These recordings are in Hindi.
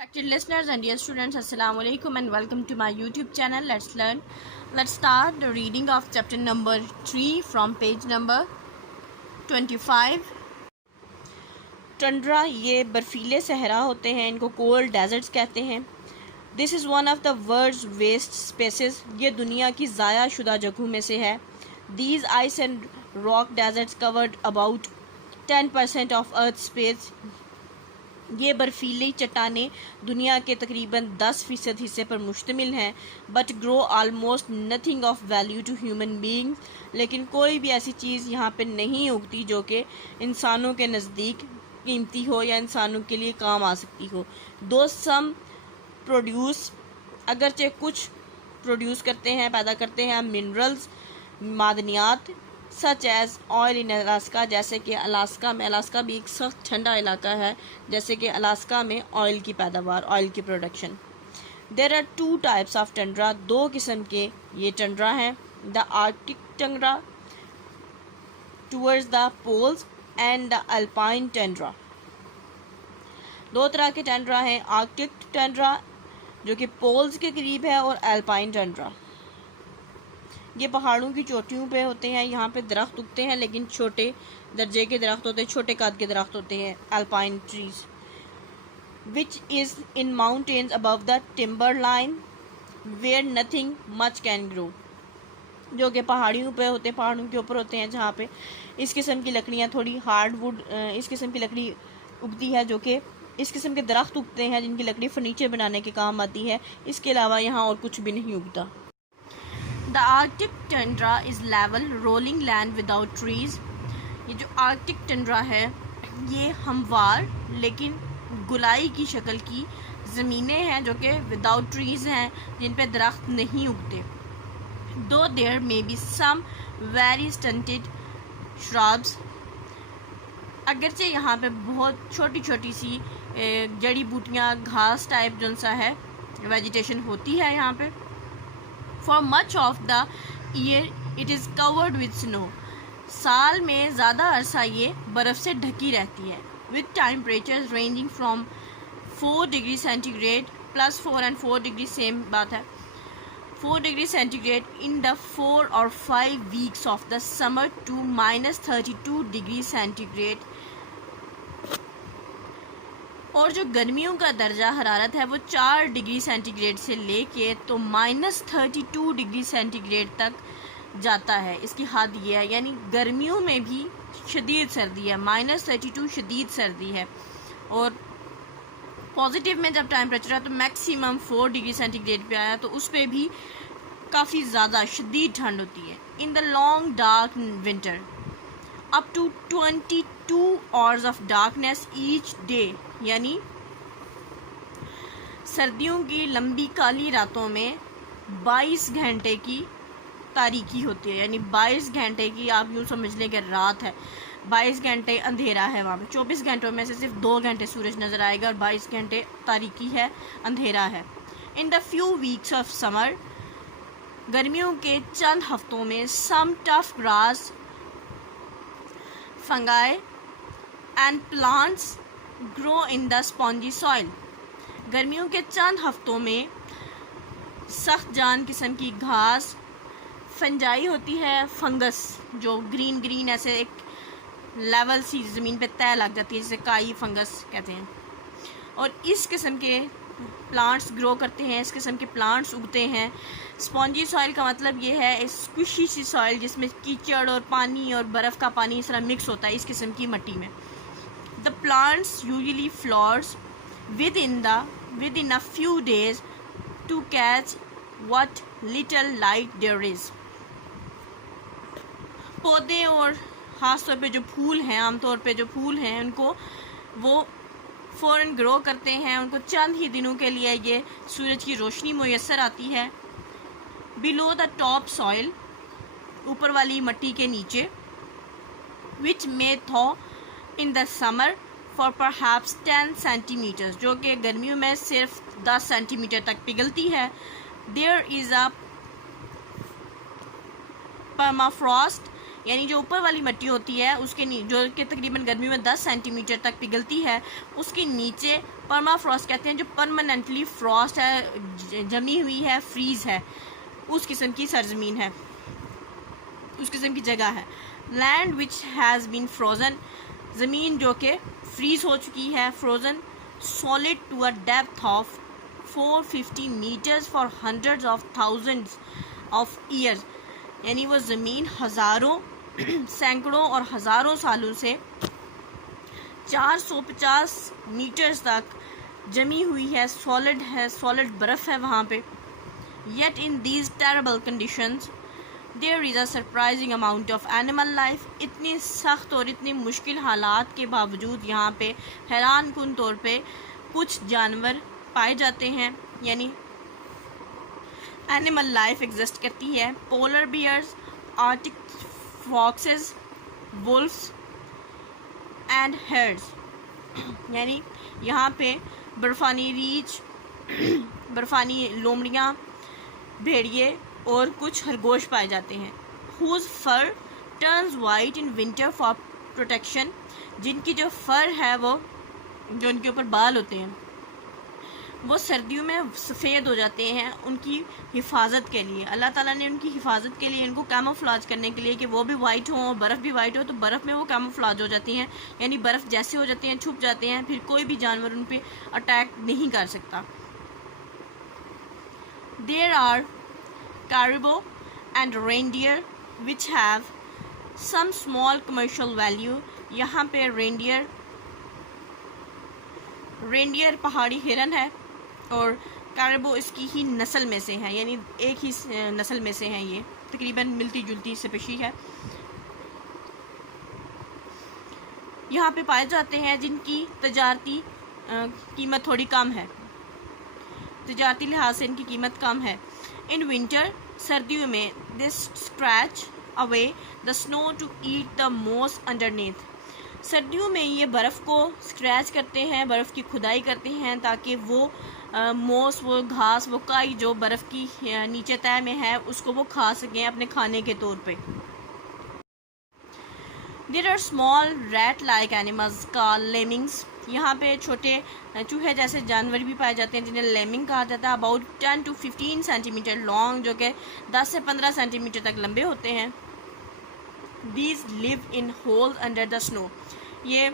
Respected listeners and dear students, Assalamu alaikum and welcome to my YouTube channel. Let's learn. Let's start the reading of chapter number 3 from page number 25. Tundra ये बर्फीले सहरा होते हैं, इनको कोल्ड डेजर्ट्स कहते हैं. This is one of the world's waste spaces, ये दुनिया की ज़ाया शुदा जगहों में से है. These ice and rock deserts covered about 10% of earth space. ये बर्फीली चट्टानें दुनिया के तकरीबन 10% हिस्से पर मुश्तमिल हैं. But grow almost nothing of value to human beings, लेकिन कोई भी ऐसी चीज़ यहाँ पे नहीं उगती जो कि इंसानों के नज़दीक कीमती हो या इंसानों के लिए काम आ सकती हो. दो सम प्रोड्यूस, अगरचे कुछ प्रोड्यूस करते हैं, पैदा करते हैं मिनरल्स, मादनियात, such as oil in Alaska, जैसे कि अलास्का में, अलास्का भी एक सख्त ठंडा इलाका है, जैसे कि अलास्का में ऑयल की पैदावार, ऑयल की production. There are 2 types of tundra, 2 किस्म के ये टंड्रा हैं. The arctic tundra towards the poles and the alpine tundra. 2 तरह के टंड्रा हैं, आर्कटिक टंड्रा जो कि पोल्स के करीब है और अल्पाइन टंड्रा. ये पहाड़ों की चोटियों पे होते हैं. यहाँ पे दरख्त उगते हैं लेकिन छोटे दर्जे के दरख्त होते हैं, छोटे कद के दरख्त होते हैं, alpine trees. Which is in mountains above the timber line where nothing much can grow, जो कि पहाड़ियों पे होते हैं, पहाड़ों के ऊपर होते हैं, जहाँ पे इस किस्म की लकड़ियाँ थोड़ी हार्डवुड, इस किस्म की लकड़ी उगती है, जो कि इस किस्म के दरख्त उगते हैं जिनकी लकड़ी फर्नीचर बनाने के काम आती है. इसके अलावा यहाँ और कुछ भी नहीं उगता. The Arctic tundra is level rolling land without trees. ये जो आर्कटिक टंड्रा है ये हमवार लेकिन गुलाई की शक्ल की ज़मीनें हैं जो कि विदाउट ट्रीज़ हैं, जिन पे दरख्त नहीं उगते. Though there may be some very stunted shrubs, अगरचे यहाँ पे बहुत छोटी छोटी सी जड़ी बूटियाँ, घास टाइप जो सा है वेजिटेशन होती है यहाँ पे. For much of the year it is covered with snow. साल में ज़्यादा अरसा ये बर्फ़ से ढकी रहती है. With temperatures ranging from 4 degree centigrade +4 and 4 degree, same बात है, 4 degree centigrade in the 4 or 5 weeks of the summer to -32 degree centigrade. और जो गर्मियों का दर्जा हरारत है वो 4 डिग्री सेंटीग्रेड से लेके तो -32 डिग्री सेंटीग्रेड तक जाता है. इसकी हद ये है, यानी गर्मियों में भी शदीद सर्दी है, -32 शदीद सर्दी है. और पॉजिटिव में जब टेम्परेचर है तो मैक्सिमम 4 डिग्री सेंटीग्रेड पे आया तो उस पर भी काफ़ी ज़्यादा शदीद ठंड होती है. In the long dark winter up to 22 hours of darkness each day, यानी सर्दियों की लंबी काली रातों में 22 घंटे की तारीकी होती है. यानी 22 घंटे की आप यूँ समझ लें कि रात है, 22 घंटे अंधेरा है वहाँ पे. 24 घंटों में से सिर्फ 2 घंटे सूरज नज़र आएगा और 22 घंटे तारीकी है, अंधेरा है. In the few weeks of summer, गर्मियों के चंद हफ्तों में, some tough grass, fungi and plants grow in the spongy soil. गर्मियों के चंद हफ्तों में सख्त जान किस्म की घास, फंजाई होती है, फंगस जो ग्रीन ग्रीन ऐसे एक लेवल सी ज़मीन पे तय लग जाती है, जिसे काई फंगस कहते हैं. और इस किस्म के प्लांट्स ग्रो करते हैं, इस किस्म के प्लांट्स उगते हैं. स्पॉन्जी सॉइल का मतलब ये है स्क्विशी सी सॉइल जिसमें कीचड़ और पानी और बर्फ़ का पानी इस तरह मिक्स होता है इस किस्म की मिट्टी में. The plants usually flowers within a few days to catch what little light there is. पौधे और ख़ास तौर पे जो फूल हैं, आमतौर पे जो फूल हैं उनको वो फ़ौरन ग्रो करते हैं. उनको चंद ही दिनों के लिए ये सूरज की रोशनी मुयस्सर आती है. बिलो द टॉप सॉइल, ऊपर वाली मिट्टी के नीचे, which may thaw in the summer for perhaps 10 centimetres, जो कि गर्मियों में सिर्फ 10 सेंटीमीटर तक पिघलती है. देयर इज़ अ परमाफ्रॉस्ट यानी जो ऊपर वाली मिट्टी होती है उसके जो कि तकरीबन गर्मी में 10 सेंटीमीटर तक पिघलती है, उसके नीचे परमाफ्रॉस्ट कहते हैं, जो परमानेंटली फ्रॉस्ट है, जमी हुई है, फ्रीज है, उस किस्म की सरजमीन है, उस किस्म की जगह है। Land which has been frozen, ज़मीन जो कि फ्रीज हो चुकी है, frozen solid to a depth of 450 meters for hundreds of thousands of years, यानी वो ज़मीन हज़ारों सैकड़ों और हज़ारों सालों से 450 मीटर्स तक जमी हुई है, सॉलिड बर्फ़ है वहाँ पे। Yet in these terrible conditions there is a surprising amount of animal life, इतनी सख्त और इतनी मुश्किल हालात के बावजूद यहाँ पे हैरान कुन तौर पे कुछ जानवर पाए जाते हैं, यानी एनिमल लाइफ एग्जिस्ट करती है। Polar bears, arctic foxes, wolfs and herds, यानी यहाँ पे बर्फ़ानी रीछ, बर्फ़ानी लोमड़ियाँ, भेड़िए और कुछ खरगोश पाए जाते हैं। Whose fur turns white in winter for protection, जिनकी जो फर है वो, जो उनके ऊपर बाल होते हैं, वो सर्दियों में सफ़ेद हो जाते हैं उनकी हिफाजत के लिए। अल्लाह ताला ने उनकी हिफाजत के लिए इनको कैमोफ्लाज करने के लिए कि वो भी वाइट हों और बर्फ़ भी वाइट हो, तो बर्फ़ में वो कैमोफ्लाज हो जाती हैं, यानी बर्फ़ जैसे हो जाती हैं, छुप जाते हैं, फिर कोई भी जानवर उन पर अटैक नहीं कर सकता। There are caribou and reindeer which have some small commercial value, यहाँ पे रेंडियर पहाड़ी हिरन है और कैरिबो इसकी ही नस्ल में से है, यानी एक ही नस्ल में से हैं, ये तकरीबन मिलती जुलती स्पीशी है। यहाँ पे पाए जाते हैं जिनकी तजारती कीमत थोड़ी कम है, तजारती लिहाज से इनकी कीमत कम है। इन विंटर, सर्दियों में, this scratch away the snow to eat the moss underneath, सर्दियों में ये बर्फ़ को स्क्रैच करते हैं, बर्फ़ की खुदाई करते हैं ताकि वो मोस, वो घास, वो काई जो बर्फ़ की नीचे तह में है उसको वो खा सकें अपने खाने के तौर पे। There are small rat like animals called lemmings, यहाँ पे छोटे चूहे जैसे जानवर भी पाए जाते हैं जिन्हें लेमिंग कहा जाता है। अबाउट 10 to 15 सेंटीमीटर लॉन्ग, जो कि 10 से 15 सेंटीमीटर तक लंबे होते हैं। These live in holes under the snow, ये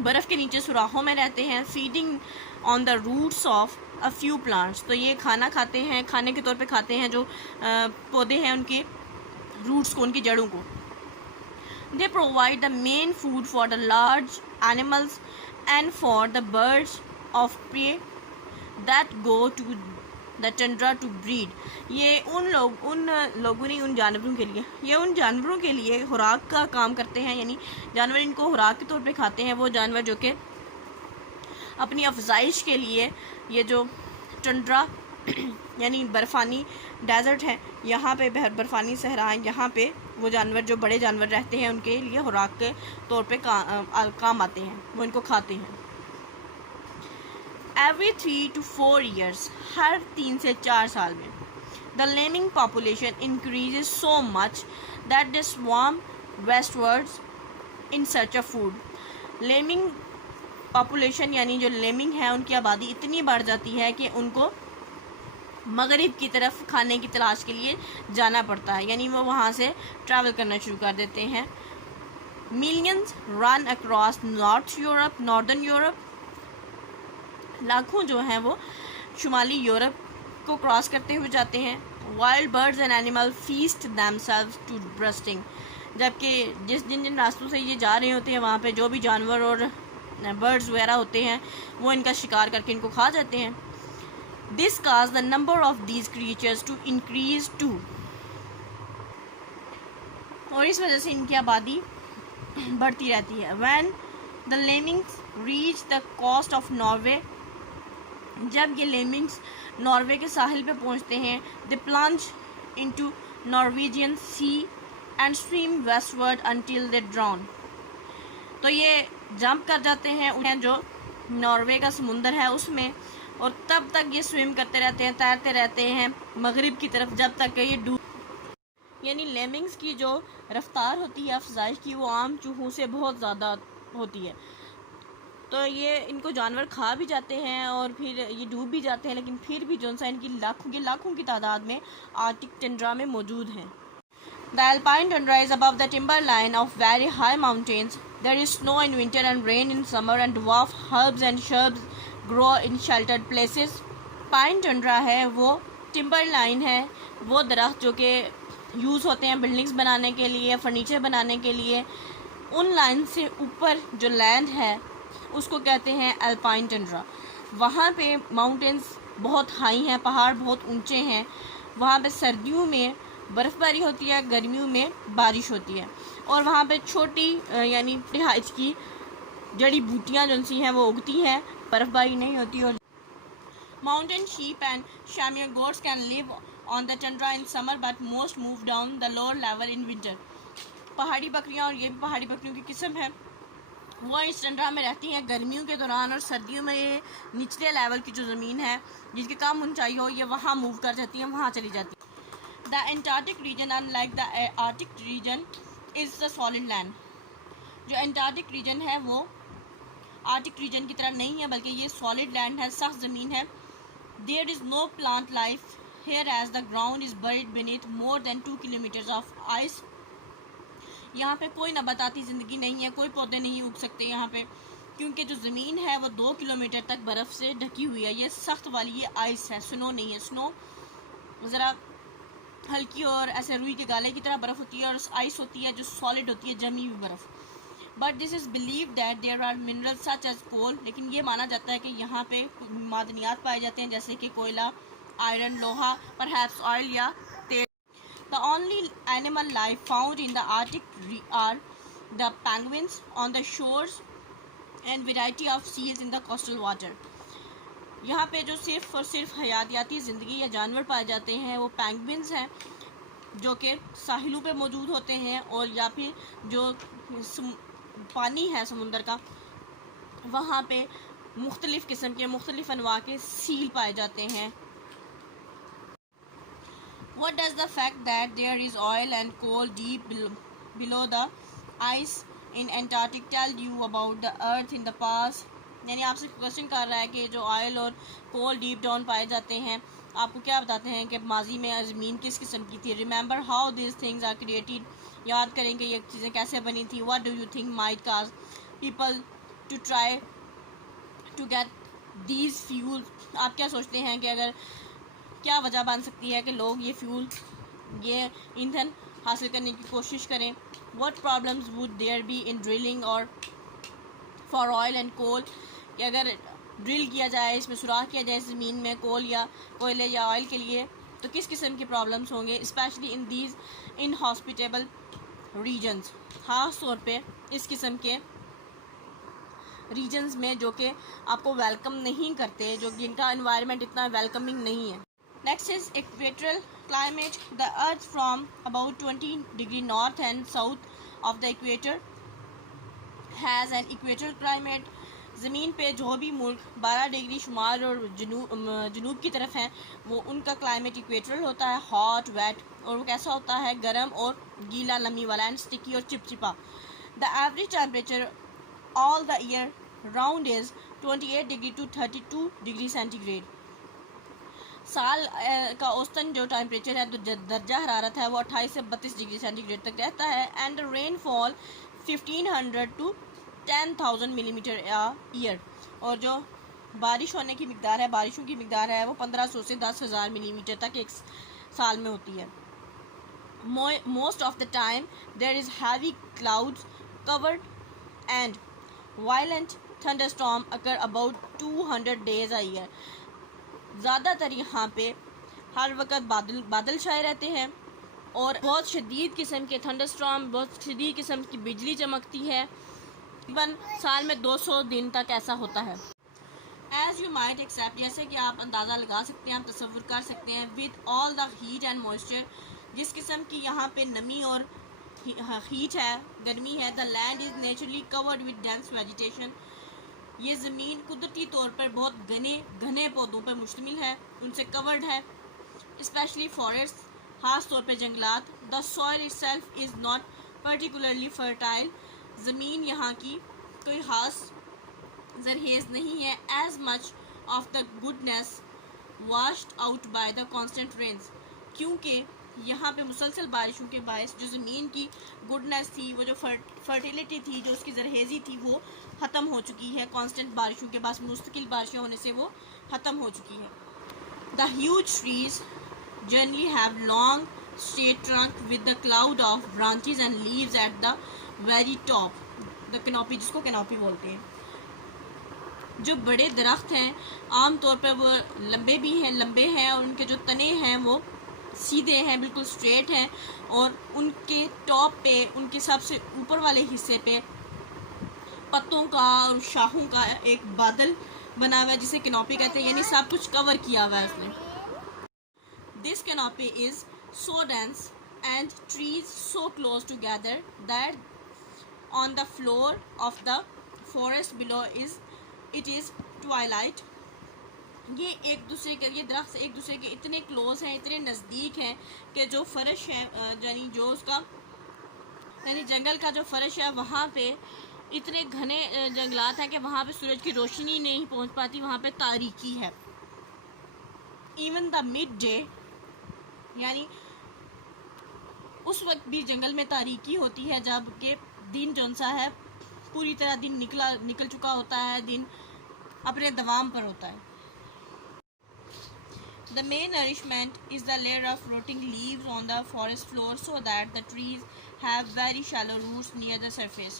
बर्फ़ के नीचे सुराखों में रहते हैं। Feeding on the roots of a few plants, तो ये खाना खाते हैं, खाने के तौर पे खाते हैं जो पौधे हैं उनके रूट्स को, उनकी जड़ों को। They provide the main food for the large animals and for the birds of prey that go to the tundra to breed, ये उन लोगों ने, उन जानवरों के लिए, ये उन जानवरों के लिए खुराक का काम करते हैं, यानी जानवर इनको खुराक के तौर पे खाते हैं। वो जानवर जो कि अपनी अफजाइश के लिए ये जो टंड्रा यानी बर्फ़ानी डेजर्ट है, यहाँ पे बर्फ़ानी सहरा, यहाँ पे वो जानवर जो बड़े जानवर रहते हैं उनके लिए खुराक के तौर पे काम आते हैं, वो इनको खाते हैं। Every 3 to 4 years, हर 3 से 4 साल में, the lemming population increases so much that they swarm westwards in search of food. lemming population यानी जो लेमिंग है उनकी आबादी इतनी बढ़ जाती है कि उनको मगरिब की तरफ खाने की तलाश के लिए जाना पड़ता है, यानी वो वहाँ से ट्रैवल करना शुरू कर देते हैं। Millions run across northern Europe, लाखों जो हैं वो शुमाली यूरोप को क्रॉस करते हुए जाते हैं। Wild birds and animal feast themselves to bursting, जबकि जिन रास्तों से ये जा रहे होते हैं वहाँ पे जो भी जानवर और बर्ड्स वगैरह होते हैं वो इनका शिकार करके इनको खा जाते हैं। This caused the number of these creatures to increase too, और इस वजह से इनकी आबादी बढ़ती रहती है। When the lemmings reach the coast of Norway, जब ये लेमिंग्स नॉर्वे के साहिल पे पहुंचते हैं, they plunge into Norwegian sea and swim westward until they drown, तो ये जंप कर जाते हैं जो नॉर्वे का समुंदर है उसमें, और तब तक ये स्विम करते रहते हैं, तैरते रहते हैं मगरिब की तरफ, जब तक ये यानी लेमिंग्स की जो रफ्तार होती है अफजाइश की वो आम चूहों से बहुत ज़्यादा होती है। तो ये इनको जानवर खा भी जाते हैं और फिर ये डूब भी जाते हैं, लेकिन फिर भी जो सा इनकी लाखों की तादाद में आर्टिक टंड्रा में मौजूद हैं। The alpine tundra is above the timberline of very high mountains. There is snow in winter and rain in summer, and dwarf herbs and shrubs grow in sheltered places. Pine Tundra है वो टिम्बरलाइन है, वो दरख्त जो कि यूज़ होते हैं बिल्डिंग्स बनाने के लिए, फर्नीचर बनाने के लिए। उन लाइन से ऊपर जो लैंड है उसको कहते हैं अल्पाइन टंड्रा। वहाँ पे माउंटेन्स बहुत हाई हैं, पहाड़ बहुत ऊंचे हैं। वहाँ पे सर्दियों में बर्फ़बारी होती है, गर्मियों में बारिश होती है, और वहाँ पे छोटी यानी हाइट की जड़ी बूटियाँ जो सी हैं वो उगती हैं, बर्फ़बारी नहीं होती। और mountain sheep and chamois goats can live on the tundra in summer but most move down the lower level in winter. पहाड़ी बकरियाँ, और ये भी पहाड़ी बकरियों की किस्म है, वो इस टंड्रा में रहती हैं गर्मियों के दौरान, और सर्दियों में ये निचले लेवल की जो ज़मीन है जिसकी कम ऊंचाई हो ये वहाँ मूव कर जाती हैं, वहाँ चली जाती है। The Antarctic region, unlike the Arctic region, is the solid land. जो एंटार्क्टिक रीजन है वो आर्टिक रीजन की तरह नहीं है, बल्कि ये सॉलिड लैंड है, सख्त ज़मीन है। There is no plant life here as the ground is buried beneath more than 2 kilometers of ice. यहाँ पे कोई नबाताती ज़िंदगी नहीं है, कोई पौधे नहीं उग सकते यहाँ पे, क्योंकि जो ज़मीन है वो 2 किलोमीटर तक बर्फ़ से ढकी हुई है। ये सख्त वाली ये आइस है, स्नो नहीं है। स्नो ज़रा हल्की और ऐसे रुई के गाले की तरह बर्फ़ होती है, और आइस होती है जो सॉलिड होती है, जमी हुई बर्फ़। But this is believe that there are minerals such as coal, लेकिन ये माना जाता है कि यहाँ पे मादनियात पाए जाते हैं जैसे कि कोयला, आयरन, लोहा, परहैप्स ऑयल या तेल। The only animal life found in the arctic are the penguins on the shores and variety of seals in the coastal water. यहाँ पे जो सिर्फ़ और सिर्फ हयातियाती ज़िंदगी या जानवर पाए जाते हैं वो पेंगुइन्स हैं, जो कि साहिलों पे मौजूद होते हैं, और या फिर जो पानी है समुंदर का वहाँ पे मुख्तलिफ़ किस्म के मुख्तलिफ़ अनवा के सील पाए जाते हैं। What does the fact that there is oil and coal deep below the ice in Antarctic tell you about the earth in the past? यानी आपसे क्वेश्चन कर रहा है कि जो ऑयल और कोल डीप डाउन पाए जाते हैं आपको क्या बताते हैं कि माजी में ज़मीन किस किस्म की थी। Remember how this things are created, याद करें कि ये चीज़ें कैसे बनी थी। What do you think might cause people to try to get these fuel, आप क्या सोचते हैं कि अगर क्या वजह बन सकती है कि लोग ये फ्यूल, ये ईंधन हासिल करने की कोशिश करें। What problems would there be in drilling or for oil and coal, कि अगर ड्रिल किया जाए, इसमें सुराख किया जाए ज़मीन में कोल या कोयले या ऑयल के लिए, तो किस किस्म की प्रॉब्लम्स होंगे, especially in these inhospitable regions, ख़ास तौर पे इस किस्म के रीजन्स में जो कि आपको वेलकम नहीं करते, जो जिनका एनवायरनमेंट इतना वेलकमिंग नहीं है। Next is equatorial climate. The earth from about 20 degree north and south of the equator has an equatorial climate. ज़मीन पे जो भी मुल्क 12 डिग्री शुमाल और जनूब की तरफ हैं वो उनका क्लाइमेट इक्वेटरल होता है, हॉट, वेट, और वो कैसा होता है, गर्म और गीला, नमी वाला, एंड स्टिकी और चिपचिपा। The average temperature all the year round is 28 degree to 32 degree centigrade. साल का औसतन जो टेम्परेचर है, तो दर्जा हरारत है, वो 28 से 32 डिग्री सेंटीग्रेड तक रहता है। And rainfall 1500 to 10,000 millimeter year, और जो बारिश होने की मिकदार है, बारिशों की मिकदार है, वो 1500 से 10,000 मिलीमीटर तक एक साल में होती है। Most of the time there is heavy clouds covered and violent thunderstorm occur about 200 days a year. ज़्यादातर यहाँ पे हर वक्त बादल छाए रहते हैं, और बहुत शदीद किस्म के थंडरस्टॉर्म, बहुत शदीद किस्म की बिजली चमकती है। तकरीबन साल में 200 दिन तक ऐसा होता है। एज़ यू माइट एक्सेप्ट, जैसे कि आप अंदाज़ा लगा सकते हैं, आप तसव्वुर कर सकते हैं, with all the heat and moisture, जिस किस्म की यहाँ पे नमी और हीट है, गर्मी है। The land is naturally covered with dense vegetation, ये ज़मीन कुदरती तौर पर बहुत घने पौधों पर मुश्तमिल है, उनसे कवर्ड है। स्पेशली फॉरेस्ट ख़ास तौर पे जंगलात। The soil itself is not particularly fertile, ज़मीन यहाँ की कोई ख़ास जरहेज नहीं है। As much of the goodness washed out by the constant rains, क्योंकि यहाँ पे मुसलसल बारिशों के बायस जो ज़मीन की गुडनेस थी, वो जो फर्टिलिटी थी, जो उसकी जरहेज़ी थी, वो ख़त्म हो चुकी है। कांस्टेंट बारिशों के बाद मुस्तकिल बारिशें होने से वो ख़त्म हो चुकी है। The huge trees generally have long straight trunk with the cloud of branches and leaves at the very top, the canopy, जिसको कैनोपी बोलते हैं। जो बड़े दरख्त हैं आम तौर पर वो लंबे हैं और उनके जो तने हैं वो सीधे हैं, बिल्कुल स्ट्रेट हैं, और उनके टॉप पे, उनके सबसे ऊपर वाले हिस्से पे पत्तों का और शाखों का एक बादल बना हुआ है, जिसे कैनोपी कहते हैं, यानी सब कुछ कवर किया हुआ है उसने। This canopy is so dense and trees so close together that on the floor of the forest below it is Twilight. ये एक दूसरे के, ये दरख्त एक दूसरे के इतने क्लोज हैं, इतने नज़दीक हैं कि जो फर्श है, यानी जो उसका, यानी जंगल का जो फर्श है, वहाँ पे इतने घने जंगलात हैं कि वहाँ पे सूरज की रोशनी नहीं पहुँच पाती, वहाँ पे तारीकी है। इवन द मिड डे, यानी उस वक्त भी जंगल में तारीकी होती है जबकि दिन जौन सा है पूरी तरह दिन निकल चुका होता है, दिन अपने दवाम पर होता है। The main nourishment is the layer of rotting leaves on the forest floor so that the trees have very shallow roots near the surface.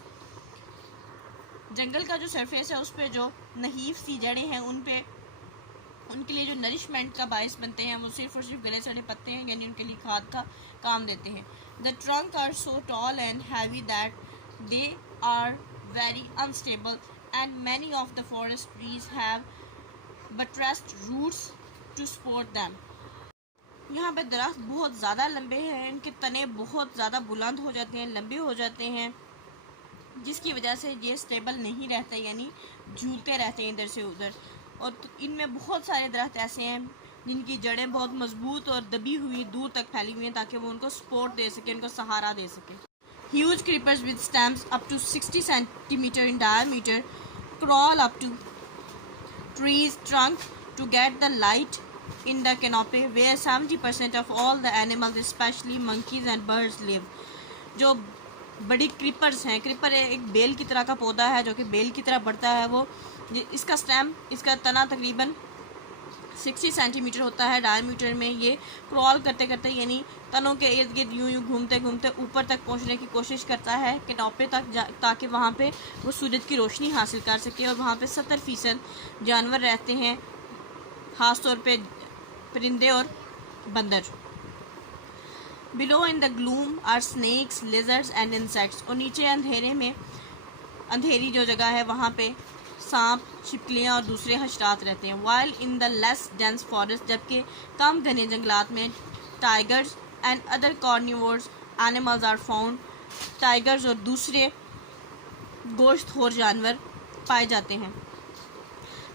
जंगल का जो सरफेस है उस पे जो नहीफ सी जड़ें हैं उनके लिए जो नरिशमेंट का बायस बनते हैं वो सिर्फ और सिर्फ गले सड़े पत्ते हैं, यानी उनके लिए खाद का काम देते हैं। The trunk are so tall and heavy that they are very unstable and many of the forest trees have buttressed roots to support them. यहाँ पे दरख्त बहुत ज़्यादा लंबे हैं, इनके तने बहुत ज़्यादा बुलंद हो जाते हैं, लंबे हो जाते हैं, जिसकी वजह से ये स्टेबल नहीं रहते, यानी झूलते रहते हैं इधर से उधर। और तो इनमें बहुत सारे दरख्त ऐसे हैं जिनकी जड़ें बहुत मजबूत और दबी हुई दूर तक फैली हुई हैं ताकि वो उनको सपोर्ट दे सके, उनको सहारा दे सके। Huge creepers with stems up to 60 centimeter in diameter crawl up to trees trunk to get the light in the canopy where 70% of all the animals especially monkeys and birds live. जो बड़ी क्रीपर्स हैं, क्रीपर एक बेल की तरह का पौधा है जो कि बेल की तरह बढ़ता है, वो इसका स्टेम, इसका तना तकरीबन 60 सेंटीमीटर होता है डायमीटर में। ये क्रॉल करते करते, यानी तनों के इर्द गिर्द यूं यूं घूमते घूमते ऊपर तक पहुंचने की कोशिश करता है कैनोपी तक, ताकि वहाँ पे वो सूरज की रोशनी हासिल कर सके। और वहाँ पे 70% जानवर रहते हैं, ख़ास तौर पे परिंदे और बंदर। Below in the gloom are snakes, lizards and insects. और नीचे अंधेरे में, अंधेरी जो जगह है वहाँ पे सांप, छिपकलियाँ और दूसरे हशरात रहते हैं। While in the less dense forest, जबकि कम घने जंगलात में tigers and other carnivores animals are found. Tigers और दूसरे गोश्तखोर जानवर पाए जाते हैं।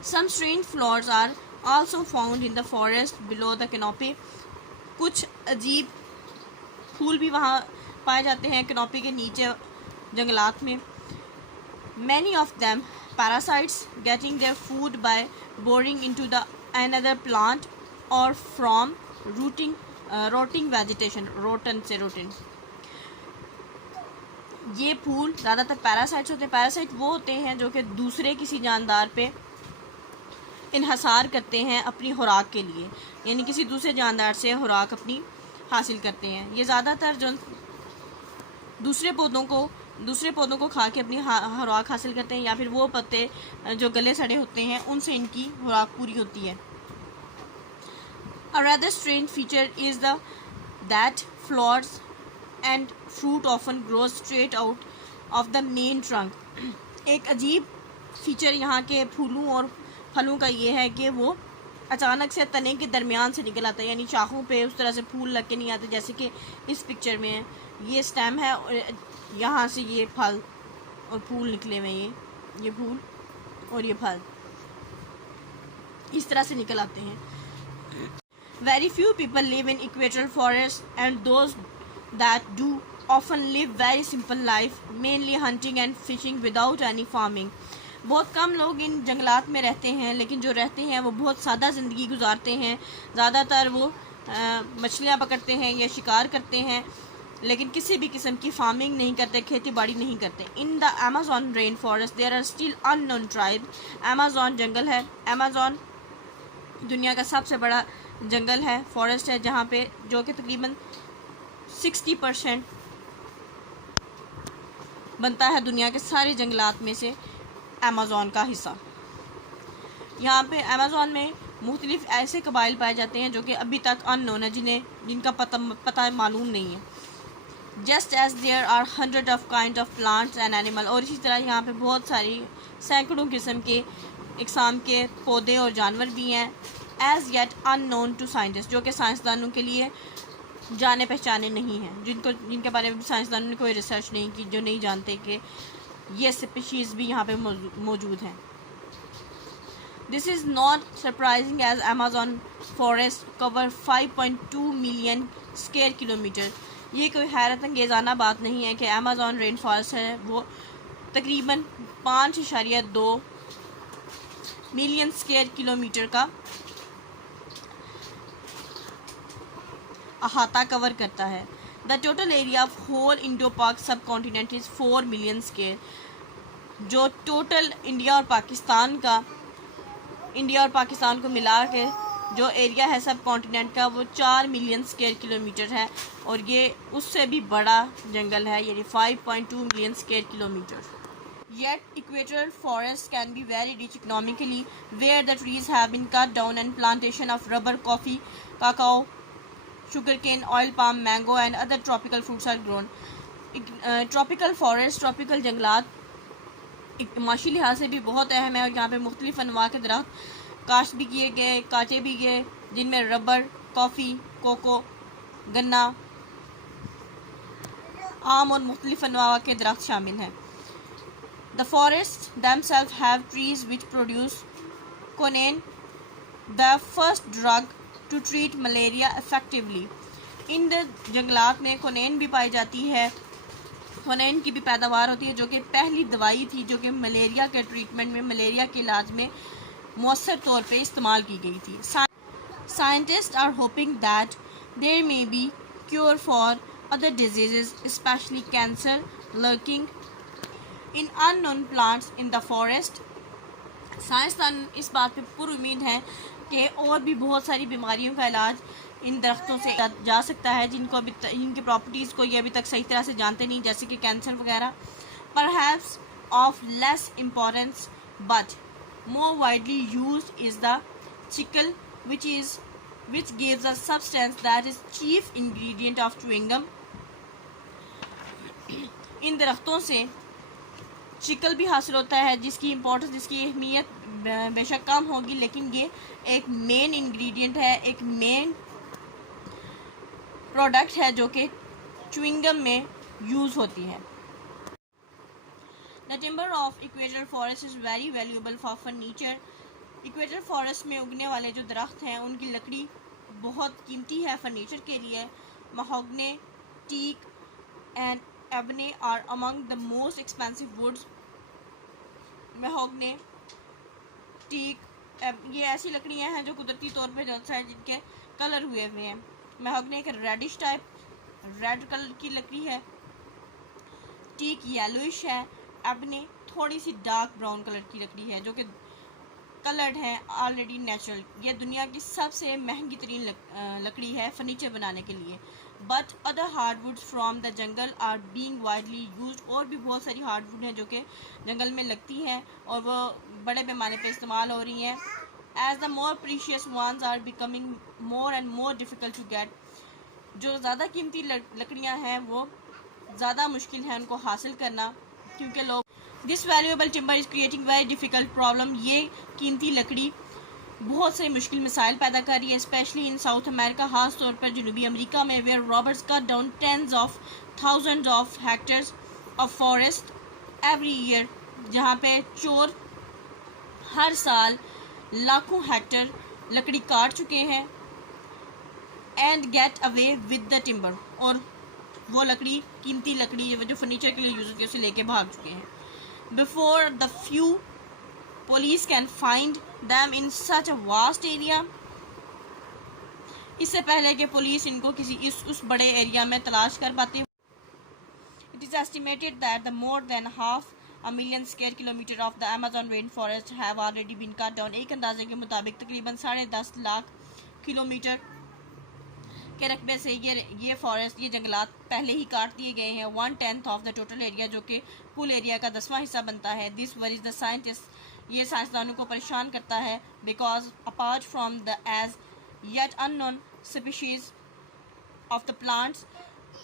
Some strange flowers are also found in the forest below the canopy. कुछ अजीब फूल भी वहाँ पाए जाते हैं कैनोपी के नीचे जंगलात में। Many of them parasites getting their food by boring into the another plant or from rotting vegetation, rotten से rotten। ये फूल ज़्यादातर पैरासाइट्स होते हैं। पैरासाइट वो होते हैं जो कि दूसरे किसी जानदार पे इन्हसार करते हैं अपनी खुराक के लिए, यानी किसी दूसरे जानदार से खुराक अपनी हासिल करते हैं। ये ज़्यादातर जो दूसरे पौधों को खा के अपनी खुराक हासिल करते हैं, या फिर वो पत्ते जो गले सड़े होते हैं उनसे इनकी खुराक पूरी होती है। A rather strange feature is that flowers and fruit often grow straight out of the main trunk. एक अजीब फीचर यहाँ के फूलों और फलों का ये है कि वो अचानक से तने के दरमियान से निकल आता है, यानी शाखों पे उस तरह से फूल लग के नहीं आते जैसे कि इस पिक्चर में है। ये स्टेम है और यहाँ से ये फल और फूल निकले हुए हैं, ये फूल और ये फल इस तरह से निकल आते हैं। Very few people live in equatorial forests, and those that do often live very simple life, mainly hunting and fishing without any farming. बहुत कम लोग इन जंगलात में रहते हैं, लेकिन जो रहते हैं वो बहुत सादा ज़िंदगी गुजारते हैं। ज़्यादातर वो मछलियाँ पकड़ते हैं या शिकार करते हैं, लेकिन किसी भी किस्म की फार्मिंग नहीं करते, खेती बाड़ी नहीं करते। In the Amazon rain forest there are still unknown tribe. Amazon जंगल है, अमेज़न दुनिया का सबसे बड़ा जंगल है, फॉरेस्ट है, जहाँ पे जो कि तकरीबन 60% बनता है दुनिया के सारे जंगलात में से अमेज़न का हिस्सा। यहाँ पे अमेज़न में मुख्तलिफ ऐसे कबाइल पाए जाते हैं जो कि अभी तक अननोन है, जिनका पता मालूम नहीं है। Just as there are 100 of kind of plants and animal, और इसी तरह यहाँ पे बहुत सारी सैकड़ों किस्म के इकसाम के पौधे और जानवर भी हैं, as yet unknown to scientist, जो कि साइंसदानों के लिए जाने पहचाने नहीं हैं, जिनके बारे में साइंसदानों ने कोई रिसर्च नहीं की, जो नहीं जानते कि ये स्पीशीज़ भी यहाँ पे मौजूद हैं। This is not surprising as Amazon forest cover 5.2 million square kilometer. ये कोई हैरत अंगेज़ाना बात नहीं है कि अमेज़न रेन फॉरेस्ट है वो तकरीबन 5.2 मिलियन स्क्वायर किलोमीटर का अहाता कवर करता है। The total area of whole Indo Pak subcontinent is 4 million square. जो टोटल इंडिया और पाकिस्तान को मिला के जो एरिया है सब कॉन्टिनेंट का, वो 4 मिलियन स्क्वायर किलोमीटर है, और ये उससे भी बड़ा जंगल है, यानी 5.2 million square kilometre. Yet equatorial forests can be very rich economically, where the trees have been cut down and plantation of rubber, coffee, cacao, sugarcane, oil palm, mango and other tropical fruits are grown. Tropical forest, tropical जंगलात माशी लिहाज से भी बहुत अहम है, और यहाँ पे मुख्तलिफ अनवा के दरख्त काश्त भी किए गए, काटे भी गए, जिनमें रबर, कॉफ़ी, कोको, गन्ना, आम और मुख्तलिफ अनवा के दरख्त शामिल हैं। The forests themselves have trees which produce quinine, the first drug to treat malaria effectively. इन जंगलात में क्विनाइन भी पाई जाती है, क्विनाइन की भी पैदावार होती है, जो कि पहली दवाई थी जो कि मलेरिया के ट्रीटमेंट में, मलेरिया के इलाज में मौसर तौर पे इस्तेमाल की गई थी। Scientists are hoping that there may be cure for other diseases, especially cancer, lurking in unknown plants in the forest. साइंसदान इस बात पे पुरुमीद हैं कि और भी बहुत सारी बीमारियों का इलाज इन दरख्तों से जा सकता है, जिनकी प्रॉपर्टीज़ को ये अभी तक सही तरह से जानते नहीं, जैसे कि कैंसर वगैरह। Perhaps of less importance but more widely used is the chicle, which gives a substance that is chief ingredient of chewing gum. इन दरख्तों से चिकल भी हासिल होता है, जिसकी इम्पोर्टेंस, जिसकी अहमियत बेशक कम होगी, लेकिन ये एक मेन इंग्रेडिएंट है, एक मेन प्रोडक्ट है जो कि च्युइंगम में यूज़ होती है। The timber of equatorial forest is very valuable for furniture. Equator forest में उगने वाले जो दरख्त हैं उनकी लकड़ी बहुत कीमती है फर्नीचर के लिए। Mahogany, teak and ebony are among the most expensive woods. Mahogany, teak, ये ऐसी लकड़ियाँ हैं जो कुदरती तौर पे जलता है, जिनके कलर हुए हुए हैं। महोगनी एक रेडिश टाइप, रेड कलर की लकड़ी है। टीक येलोइश है। एबने थोड़ी सी डार्क ब्राउन कलर की लकड़ी है, जो कि कलर्ड है ऑलरेडी नेचुरल। ये दुनिया की सबसे महंगी तरीन लकड़ी है फर्नीचर बनाने के लिए। But other hardwoods from the jungle are being widely used. और भी बहुत सारी हार्डवुड हैं जो कि जंगल में लगती हैं और वो बड़े पैमाने पे इस्तेमाल हो रही हैं। As the more precious ones are becoming more and more difficult to get. जो ज़्यादा कीमती लकड़ियाँ हैं वो ज़्यादा मुश्किल है उनको हासिल करना, क्योंकि लोग this valuable timber is creating very difficult problem. ये कीमती लकड़ी बहुत से मुश्किल मिसाइल पैदा कर रही है, स्पेशली इन साउथ अमेरिका, ख़ास तौर पर जनूबी अमेरिका में, where robbers cut down tens of thousands of hectares of forest every year, जहाँ पे चोर हर साल लाखों हेक्टर लकड़ी काट चुके हैं। And get away with the timber, और वो लकड़ी, कीमती लकड़ी जो फर्नीचर के लिए यूज़ होती है, उसे लेके भाग चुके हैं। Before the few police can find them in such a vast area, इससे पहले कि पुलिस इनको किसी उस बड़े एरिया में तलाश कर पाती। It is estimated that the more than half a million square kilometer of the Amazon rainforest have already been cut down। एक अंदाजे के मुताबिक तकरीबन 10.5 लाख किलोमीटर के रकबे से ये फॉरेस्ट, ये जंगलात पहले ही काट दिए गए हैं। 1/10 ऑफ द टोटल एरिया, जो कि कुल एरिया का 10वां हिस्सा बनता है। दिस वरीज द साइंटिस्ट, ये साइंसदानों को परेशान करता है। Because apart from the as yet unknown species of the plants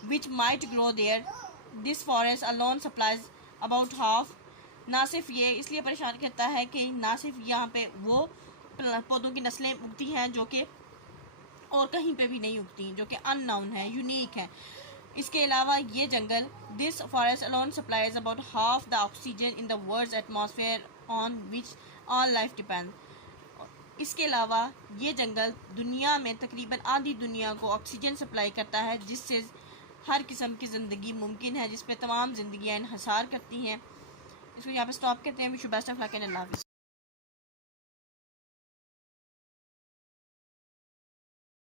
which might grow there, this forest alone supplies about half. ना सिर्फ ये इसलिए परेशान करता है कि ना सिर्फ यहाँ पे वो पौधों की नस्लें उगती हैं जो कि और कहीं पे भी नहीं उगती, जो कि अननाउन है, यूनिक है। इसके अलावा ये जंगल, this forest alone supplies about half the oxygen in the world's atmosphere on which all life depend. इसके अलावा ये जंगल दुनिया में तकरीबन आधी दुनिया को ऑक्सीजन सप्लाई करता है, जिससे हर किस्म की ज़िंदगी मुमकिन है, जिस पे तमाम ज़िंदगियाँ इन्हसार करती हैं। इसको यहाँ पे स्टॉप करते हैं। Wish you best of luck and अल्लाह हाफ़िज़।